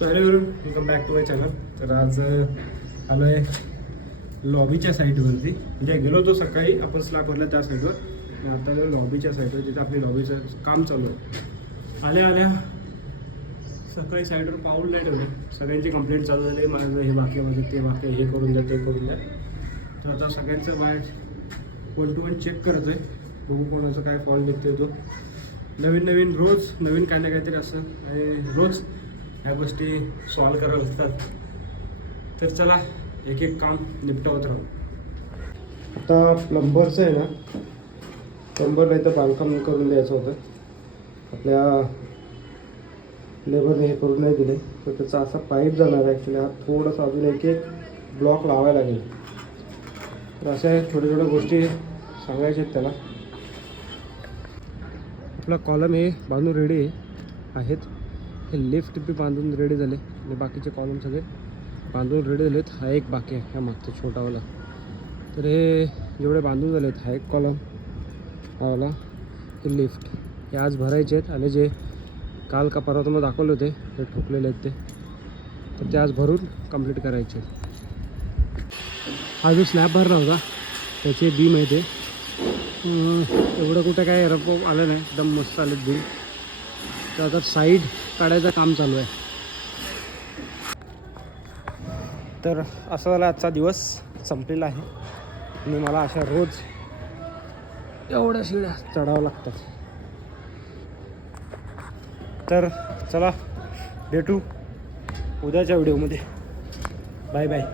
तर hello everyone, welcome back to my channel. तर आज आलो आहे लॉबीच्या साईडवरती. म्हणजे गेलो होतो सकाळी आपण स्लॅब भरला त्या साईडवर, आणि आता आलो लॉबीच्या साईडवर जिथे आपली लॉबीचं काम चालू आहे. आल्या सकाळी साईडवर पाऊल नाही ठेवलं. सगळ्यांची कंप्लेंट चालू झाली, माझं हे बाकी माझं ते बाकी, हे करून द्या ते करून द्या. तर आता सगळ्यांचं बाहेर 1 to 1 चेक करतो आहे, बघू कोणाचं काय फॉल्ट निघतोय तो. नवीन रोज नवीन काही ना काहीतरी असं, आणि रोज ह्या गोष्टी सॉल्व कराव्या लागतात. तर चला एक एक काम निपटवत राहू. आता प्लंबरचं आहे ना, प्लंबरला इथं बांधकाम करून द्यायचं होतं. आपल्या लेबरने हे करून नाही दिले, तर त्याचा असा पाईप जाणार आहे. ॲक्च्युली हा थोडासा अजून एक ब्लॉक लावायला लागेल. तर अशा छोट्या गोष्टी सांगायच्या आहेत त्याला. आपला कॉलम हे बांधून रेडी आहेत. हे लिफ्ट बी बांधून रेडी झाले आणि बाकीचे कॉलम सगळे बांधून रेडी झालेत. हा एक बाकी आहे, ह्या मागचा छोटावाला. तर हे जेवढे बांधून झालेत, हा एक कॉलम, हावाला हे लिफ्ट, हे आज भरायचे आहेत. आणि जे काल का परवा तुम्हाला दाखवले होते ते ठोकलेले आहेत तर ते आज भरून कंप्लीट करायचे आहेत. हा जो स्लॅब भरला होता त्याचे बीम आहे ते एवढं कुठं काय रप आलं नाही, एकदम मस्त आलेत बीम. तर आता साईड काढायचं काम चालू आहे. तर असा झाला आजचा दिवस संपलेला आहे. आणि मला अशा रोज एवढ्या शिड्या चढावं लागतात. तर चला भेटू उद्याच्या व्हिडिओमध्ये. Bye bye.